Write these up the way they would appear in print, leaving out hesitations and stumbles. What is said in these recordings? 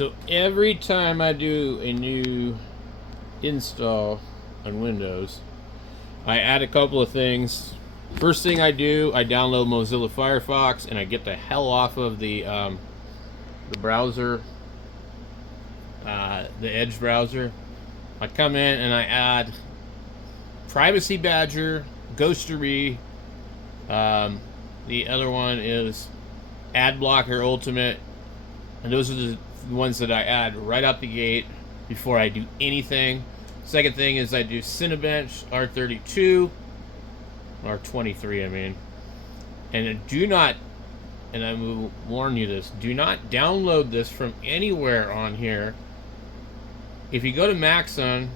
So every time I do a new install on Windows, I add a couple of things. First thing I do, I download Mozilla Firefox and I get the hell off of the browser, the Edge browser. I come in and I add Privacy Badger, Ghostery. The other one is Adblocker Ultimate, and those are the ones that I add right out the gate before I do anything. Second thing is I do Cinebench R32, R23, I mean, and do not, and I will warn you this, do not download this from anywhere on here. If you go to Maxon,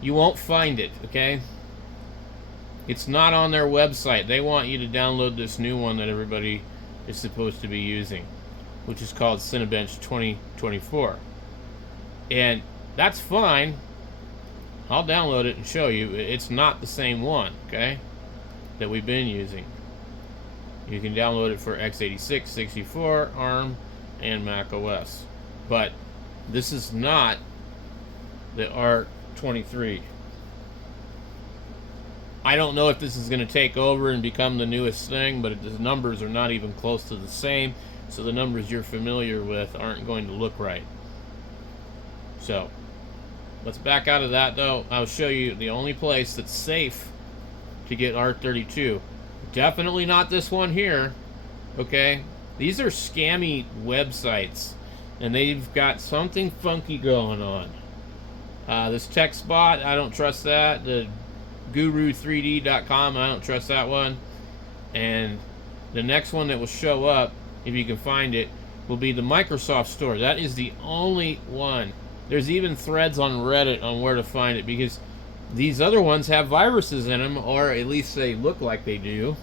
you won't find it, okay? It's not on their website. They want you to download this new one that everybody is supposed to be using, which is called Cinebench 2024. And that's fine. I'll download it and show you. It's not the same one, okay, that we've been using. You can download it for x86, 64, ARM, and Mac OS. But this is not the R23. I don't know if this is going to take over and become the newest thing, but the numbers are not even close to the same, so the numbers you're familiar with aren't going to look right. So, let's back out of that though. I'll show you the only place that's safe to get R32. Definitely not this one here, okay? These are scammy websites, and they've got something funky going on. This TechSpot, I don't trust that. The Guru3D.com, I don't trust that one. And the next one that will show up, if you can find it, will be the Microsoft Store. That is the only one. There's even threads on Reddit on where to find it, because these other ones have viruses in them, or at least they look like they do.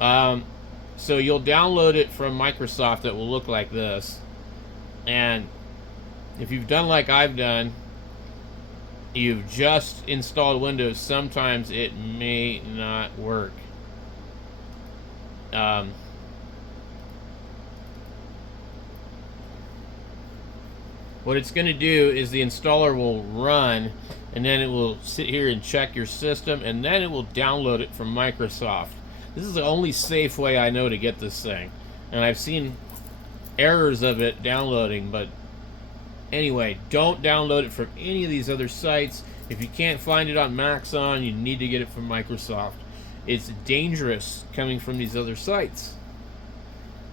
So you'll download it from Microsoft that will look like this. And if you've done like I've done, you've just installed Windows, sometimes it may not work. What it's going to do is the installer will run, and then it will sit here and check your system, and then it will download it from Microsoft. This is the only safe way I know to get this thing, and I've seen errors of it downloading, but anyway, don't download it from any of these other sites. If you can't find it on Maxon, you need to get it from Microsoft. It's dangerous coming from these other sites.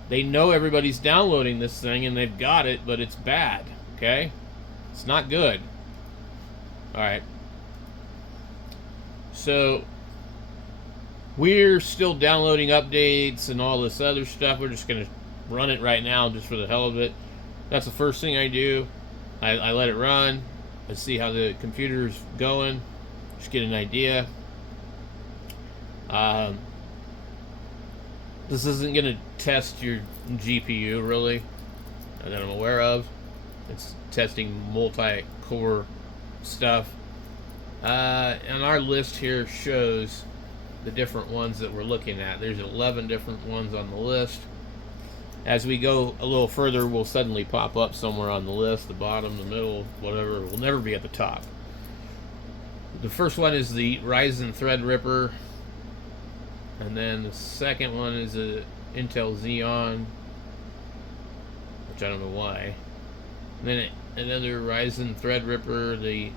They know everybody's downloading this thing and they've got it, but it's bad, okay? It's not good. Alright. So, we're still downloading updates and all this other stuff. We're just going to run it right now just for the hell of it. That's the first thing I do. I let it run. I see how the computer's going. Just get an idea. This isn't going to test your GPU, really, that I'm aware of. It's testing multi-core stuff. And our list here shows the different ones that we're looking at. There's 11 different ones on the list. As we go a little further, we'll suddenly pop up somewhere on the list, the bottom, the middle, whatever. We'll never be at the top. The first one is the Ryzen Threadripper, and then the second one is a Intel Xeon, which I don't know why. And then another Ryzen Threadripper, the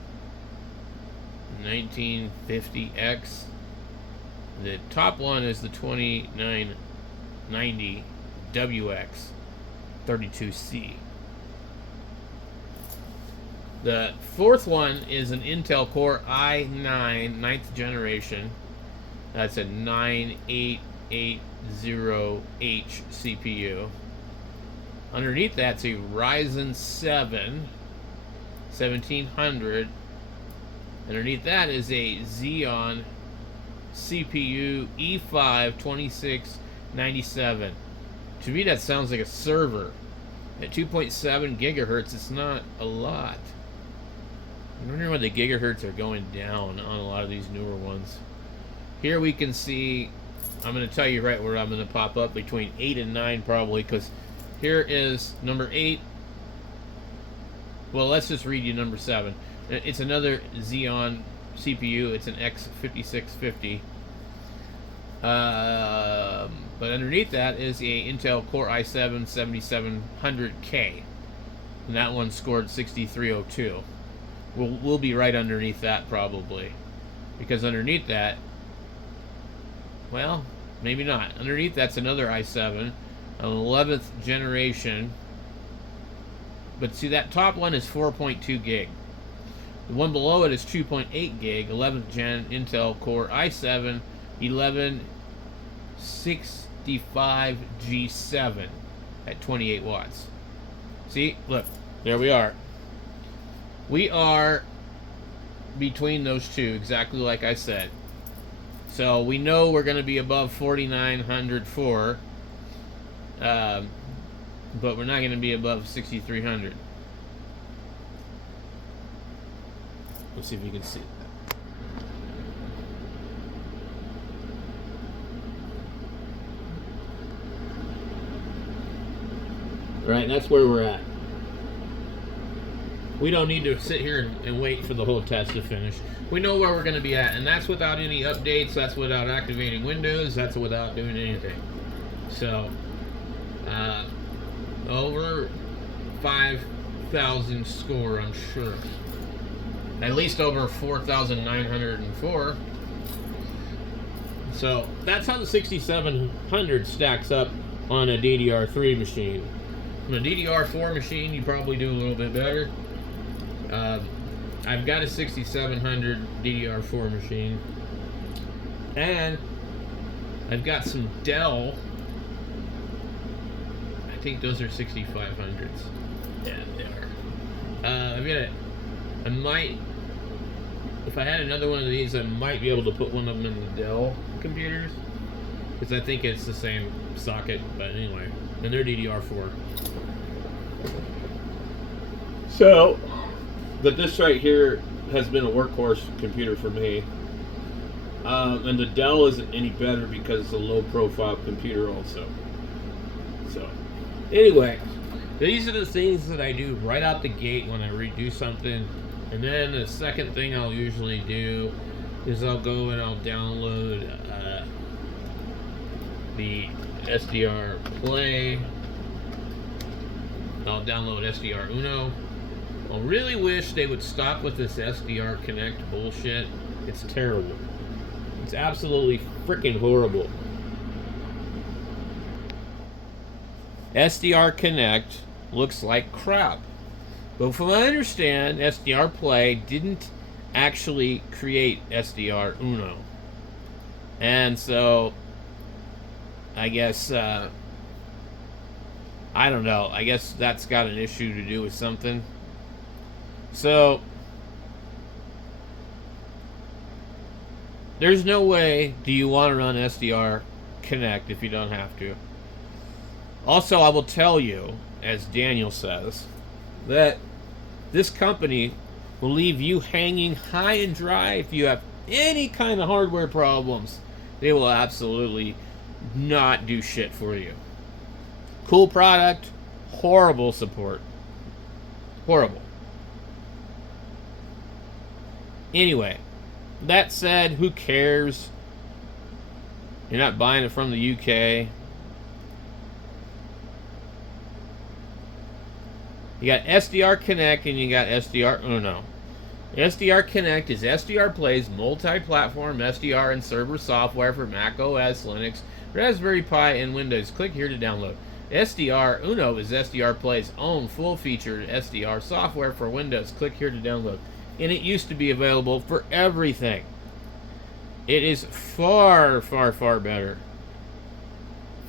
1950X. The top one is the 2990 WX 32C. The fourth one is an Intel Core i9 9th generation. That's a 9880H CPU. Underneath that's a Ryzen 7 1700. Underneath that is a Xeon CPU E5 2697. To me, that sounds like a server. At 2.7 gigahertz, it's not a lot. I'm wondering why the gigahertz are going down on a lot of these newer ones. Here we can see, I'm going to tell you right where I'm going to pop up, between 8 and 9 probably, because here is number 8, Well, let's just read you number 7. It's another Xeon CPU. It's an X5650. But underneath that is a Intel Core i7 7700K. And that one scored 6302. We'll be right underneath that probably. Because underneath that, well, maybe not. Underneath that's another i7, an 11th generation. But see, that top one is 4.2 gig. The one below it is 2.8 gig, 11th gen Intel Core i7 1165G7 at 28 watts. See, look, there we are. We are between those two, exactly like I said. So we know we're going to be above 4904, but we're not going to be above 6300. Let's see if you can see it. Right, that's where we're at. We don't need to sit here and wait for the whole test to finish. We know where we're going to be at, and that's without any updates, that's without activating Windows, that's without doing anything. So, over 5,000 score, I'm sure. At least over 4,904. So, that's how the 6700 stacks up on a DDR3 machine. On a DDR4 machine, you probably do a little bit better. I've got a 6700 DDR4 machine, and I've got some Dell. I think those are 6500s. Yeah, they are. I've got I might, if I had another one of these, I might be able to put one of them in the Dell computers, because I think it's the same socket. But anyway, and they're DDR4. So, but this right here has been a workhorse computer for me. And the Dell isn't any better because it's a low profile computer also. So, anyway, these are the things that I do right out the gate when I redo something. And then the second thing I'll usually do is I'll go and I'll download the SDR Play. I'll download SDR Uno. I really wish they would stop with this SDR Connect bullshit. It's terrible. It's absolutely freaking horrible. SDR Connect looks like crap. But from what I understand, SDR Play didn't actually create SDR Uno. And so, I guess, I don't know. I guess that's got an issue to do with something. So, there's no way do you want to run SDR Connect if you don't have to. Also, I will tell you, as Daniel says, that this company will leave you hanging high and dry if you have any kind of hardware problems. They will absolutely not do shit for you. Cool product, horrible support. Horrible. Anyway, that said, who cares? You're not buying it from the UK. You got SDR Connect and you got SDR Uno. SDR Connect is SDR Play's multi-platform SDR and server software for Mac OS, Linux, Raspberry Pi, and Windows. Click here to download. SDR Uno is SDR Play's own full-featured SDR software for Windows. Click here to download. And it used to be available for everything. It is far, far, far better.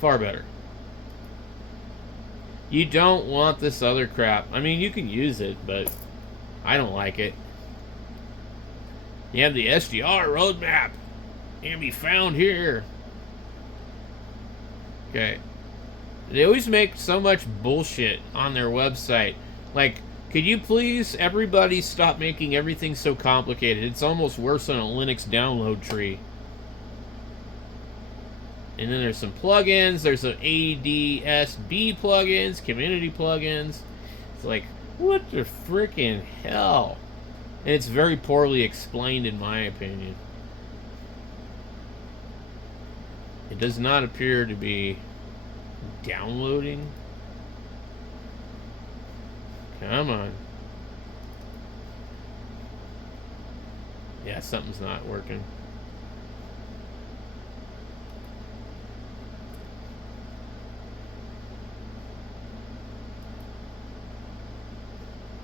Far better. You don't want this other crap. I mean, you can use it, but I don't like it. You have the SDR roadmap. It can be found here. Okay. They always make so much bullshit on their website. Like, could you please, everybody, stop making everything so complicated? It's almost worse than a Linux download tree. And then there's some plugins. There's some ADSB plugins, community plugins. It's like, what the freaking hell? And it's very poorly explained, in my opinion. It does not appear to be downloading. Come on. Yeah, something's not working.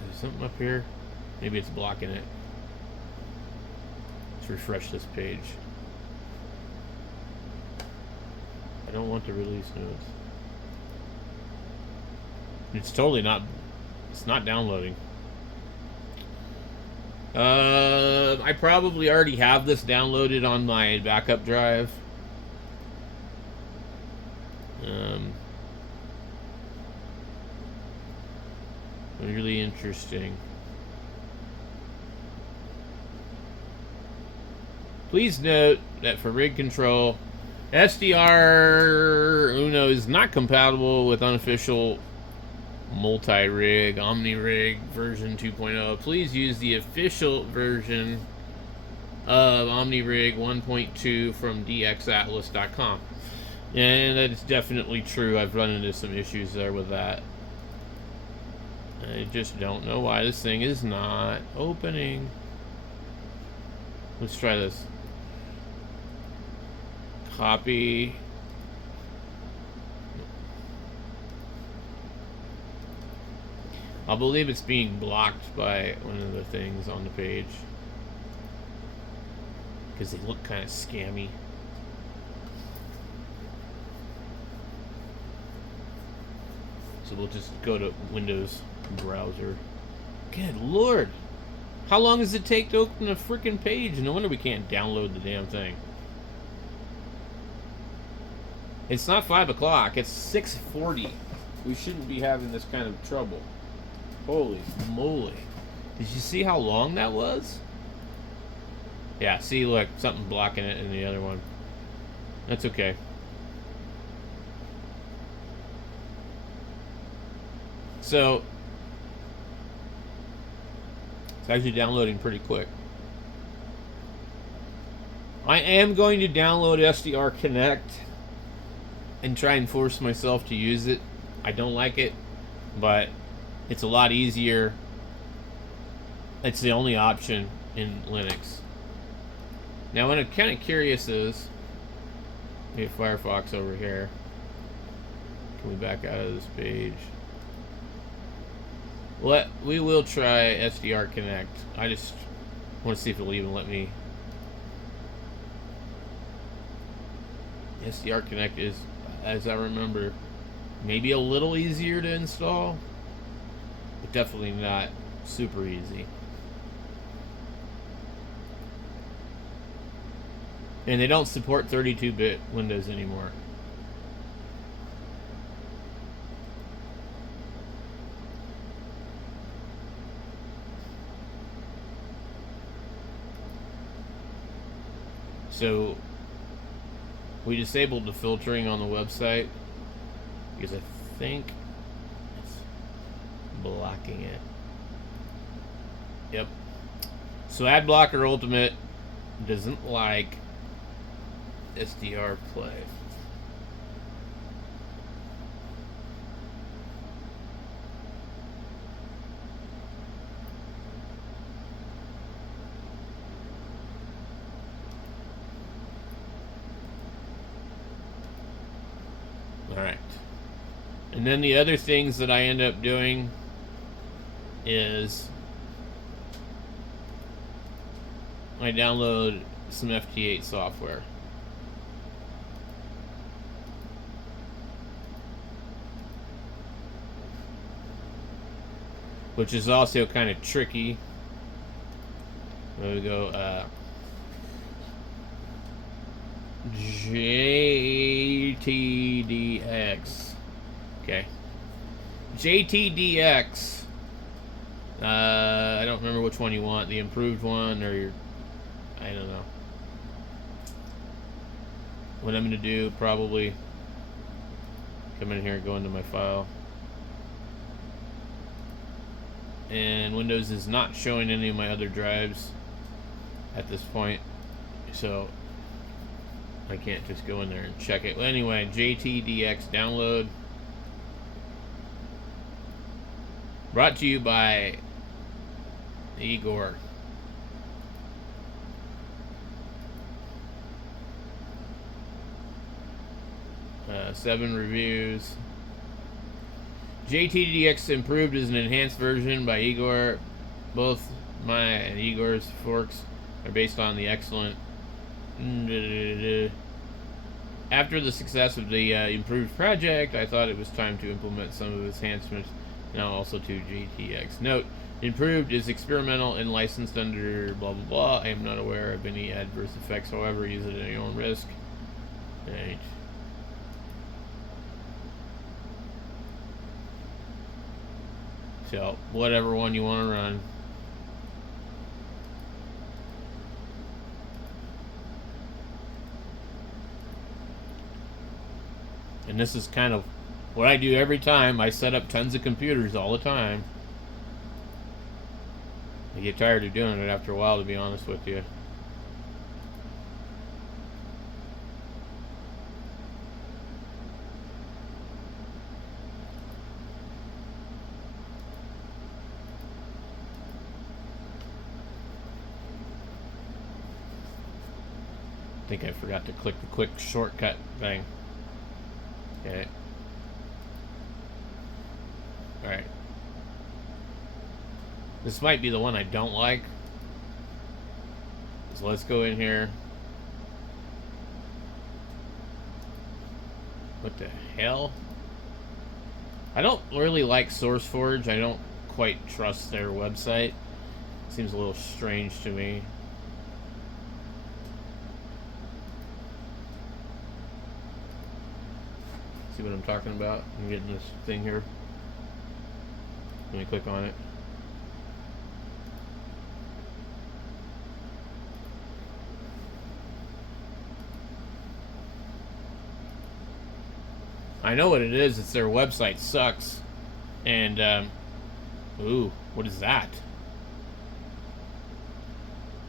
Is there something up here? Maybe it's blocking it. Let's refresh this page. I don't want the release notes. It's totally not... It's not downloading. I probably already have this downloaded on my backup drive. Really interesting. Please note that for rig control, SDR Uno is not compatible with unofficial multi-rig, OmniRig version 2.0. Please use the official version of OmniRig 1.2 from dxatlas.com. And that is definitely true. I've run into some issues there with that. I just don't know why this thing is not opening. Let's try this. Copy. I believe it's being blocked by one of the things on the page, because they look kind of scammy. So we'll just go to Windows browser. Good Lord. How long does it take to open a freaking page? No wonder we can't download the damn thing. It's not 5 o'clock. It's 6:40. We shouldn't be having this kind of trouble. Holy moly. Did you see how long that was? Yeah, see, look, something blocking it in the other one. That's okay. So, it's actually downloading pretty quick. I am going to download SDR Connect and try and force myself to use it. I don't like it, but it's a lot easier. It's the only option in Linux. Now, what I'm kind of curious is, we have Firefox over here. Can we back out of this page? We will try SDR Connect. I just want to see if it'll even let me. SDR Connect is, as I remember, maybe a little easier to install, but definitely not super easy. And they don't support 32-bit Windows anymore. So we disabled the filtering on the website because I think it's blocking it. Yep. So AdBlocker Ultimate doesn't like SDR Play. Alright. And then the other things that I end up doing is I download some FT8 software. Which is also kind of tricky. There we go. JTDX. Okay. JTDX. I don't remember which one you want. The improved one or your... I don't know. What I'm going to do, probably come in here and go into my file. and Windows is not showing any of my other drives at this point, so I can't just go in there and check it. Well, anyway, JTDX download. Brought to you by Igor. Seven reviews. JTDX improved is an enhanced version by Igor. Both my and Igor's forks are based on the excellent. After the success of the improved project, I thought it was time to implement some of its enhancements now also to JTX. Note, improved is experimental and licensed under blah blah blah. I am not aware of any adverse effects, however, use it at your own risk. Right. So, whatever one you want to run. And this is kind of what I do every time. I set up tons of computers all the time. I get tired of doing it after a while, to be honest with you. I think I forgot to click the quick shortcut thing. Okay. Alright. This might be the one I don't like. So let's go in here. What the hell? I don't really like SourceForge. I don't quite trust their website. Seems a little strange to me. See what I'm talking about? I'm getting this thing here. Let me click on it. I know what it is. It's their website sucks. And, ooh, what is that?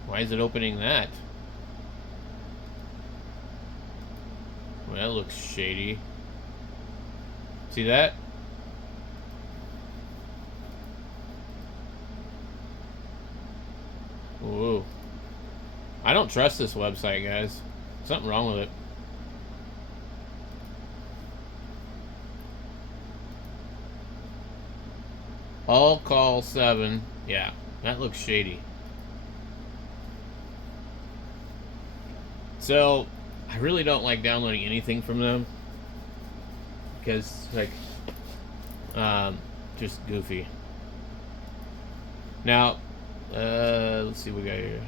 Why is it opening that? Well, that looks shady. See that? Ooh. I don't trust this website, guys. Something wrong with it. All call 7. Yeah, that looks shady. So, I really don't like downloading anything from them. Because, like, just goofy. Now, let's see what we got here.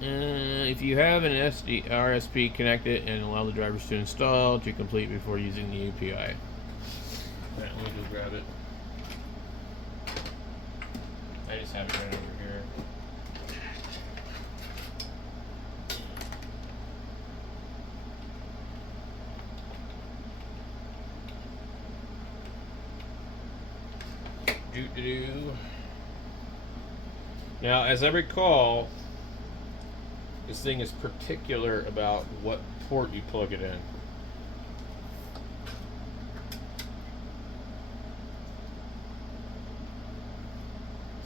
If you have an RSP, connect it and allow the drivers to install to complete before using the API. Alright, let me go grab it. I just have it right over here. Now, as I recall, this thing is particular about what port you plug it in.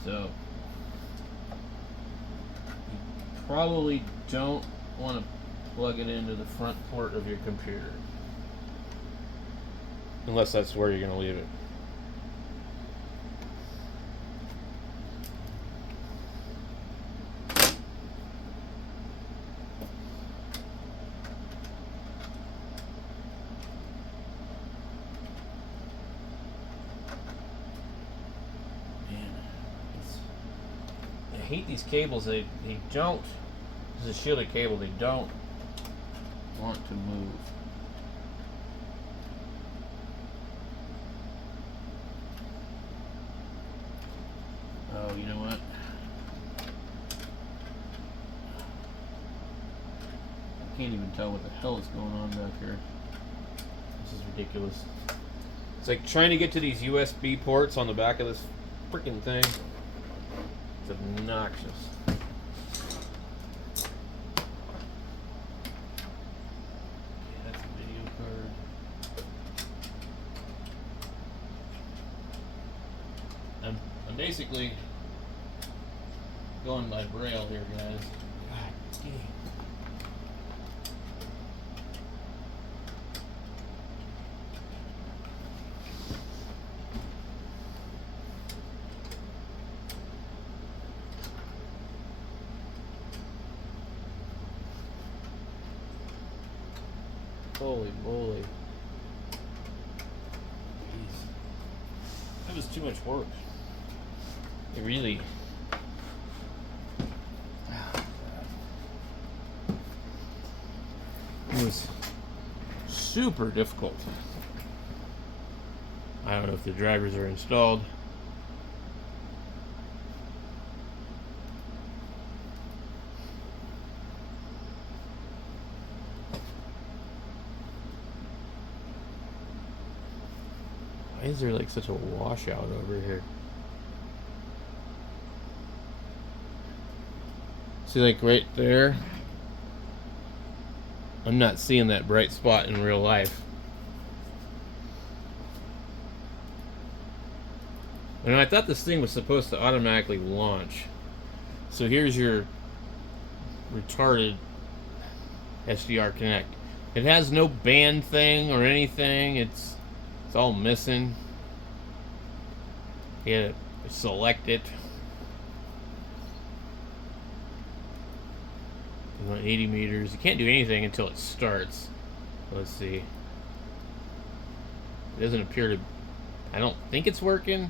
So, you probably don't want to plug it into the front port of your computer. Unless that's where you're going to leave it. I hate these cables. They don't. This is a shielded cable. They don't want to move. Oh, you know what? I can't even tell what the hell is going on back here. is ridiculous. It's like trying to get to these USB ports on the back of this freaking thing. It's obnoxious. Yeah, that's a video card. I'm basically going by braille here, guys. God dang. Holy moly. Jeez. That was too much work. It really... It was super difficult. I don't know if the drivers are installed. Why is there like such a washout over here? See, like right there, I'm not seeing that bright spot in real life. And I thought this thing was supposed to automatically launch. So here's your retarded SDR Connect. It has no band thing or anything. It's all missing. You gotta select it. You want 80 meters. You can't do anything until it starts. Let's see. It doesn't appear to... I don't think it's working.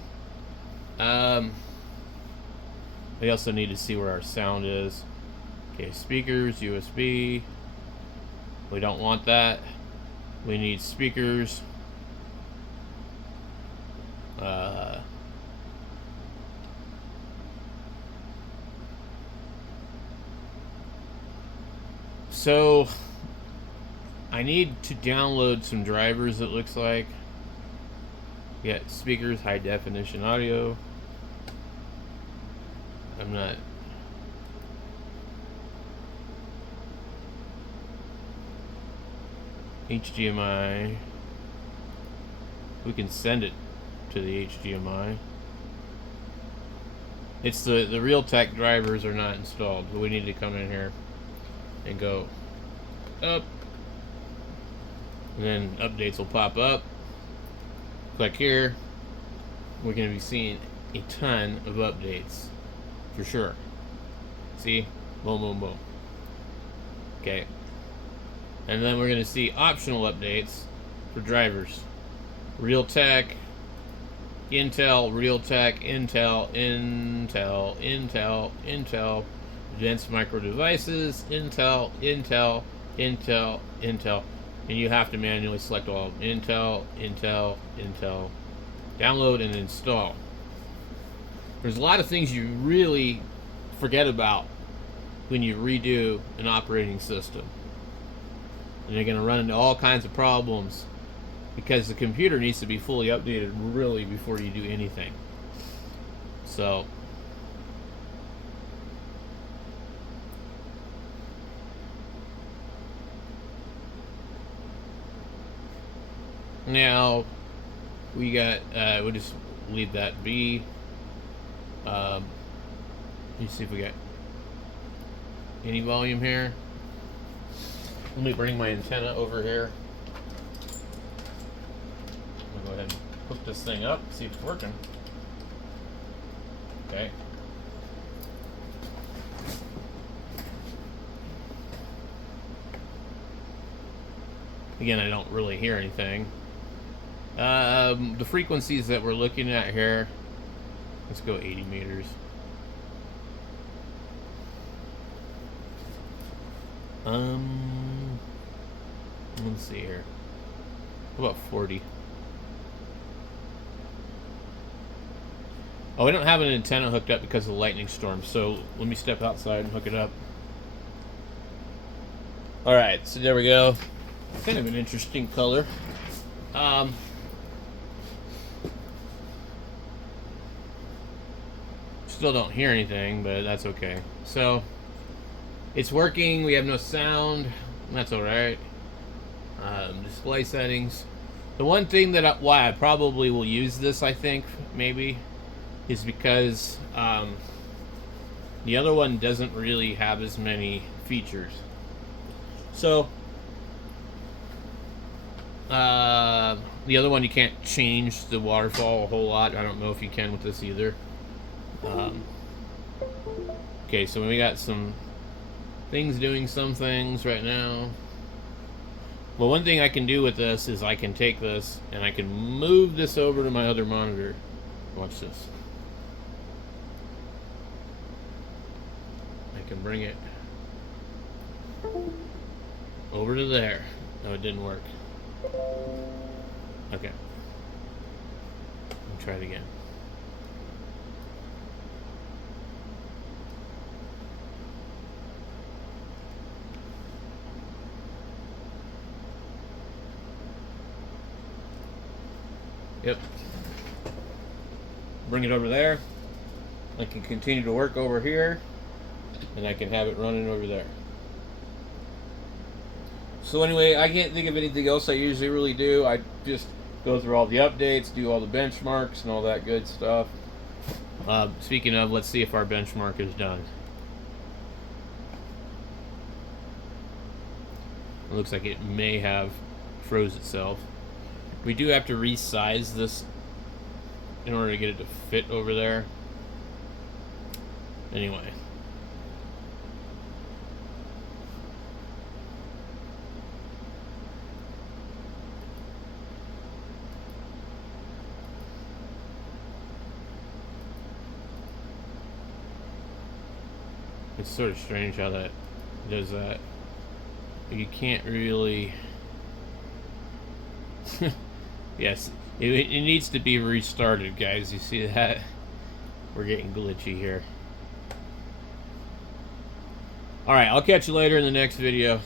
We also need to see where our sound is. Okay, speakers, USB. We don't want that. We need speakers. So I need to download some drivers, it looks like. Yeah, speakers, high definition audio. I'm not... HDMI. We can send it to the HDMI. It's the Realtek drivers are not installed, but we need to come in here and go up, and then updates will pop up. Click here. We're going to be seeing a ton of updates for sure. See? Boom, boom, boom. Okay. And then we're going to see optional updates for drivers. Realtek, Intel, Realtek, Intel, Advanced Micro Devices, Intel, and you have to manually select all of them. Intel, download and install. There's a lot of things you really forget about when you redo an operating system. And you're going to run into all kinds of problems because the computer needs to be fully updated really before you do anything. So now we got we'll just leave that be. Let me see if we got any volume here. Let me bring my antenna over here. I'm gonna go ahead and hook this thing up, see if it's working. Okay. Again, I don't really hear anything. The frequencies that we're looking at here, let's go 80 meters. Let's see here. How about 40? Oh, we don't have an antenna hooked up because of the lightning storm, so let me step outside and hook it up. Alright, so there we go. Kind of an interesting color. Still don't hear anything, but that's okay. So it's working. We have no sound. That's all right. Display settings. The one thing that why I probably will use this, I think maybe, is because the other one doesn't really have as many features. So the other one you can't change the waterfall a whole lot. I don't know if you can with this either. Okay, so we got some things doing some things right now. Well, one thing I can do with this is I can take this and I can move this over to my other monitor. Watch this. I can bring it over to there. No, it didn't work. Okay. I'll try it again. Yep. Bring it over there. I can continue to work over here, and I can have it running over there. So anyway, I can't think of anything else I usually really do. I just go through all the updates, do all the benchmarks, and all that good stuff. Speaking of, let's see if our benchmark is done. It looks like it may have froze itself. We do have to resize this in order to get it to fit over there. Anyway. It's sort of strange how that does that. You can't really... Yes, it needs to be restarted, guys. You see that? We're getting glitchy here. Alright, I'll catch you later in the next video.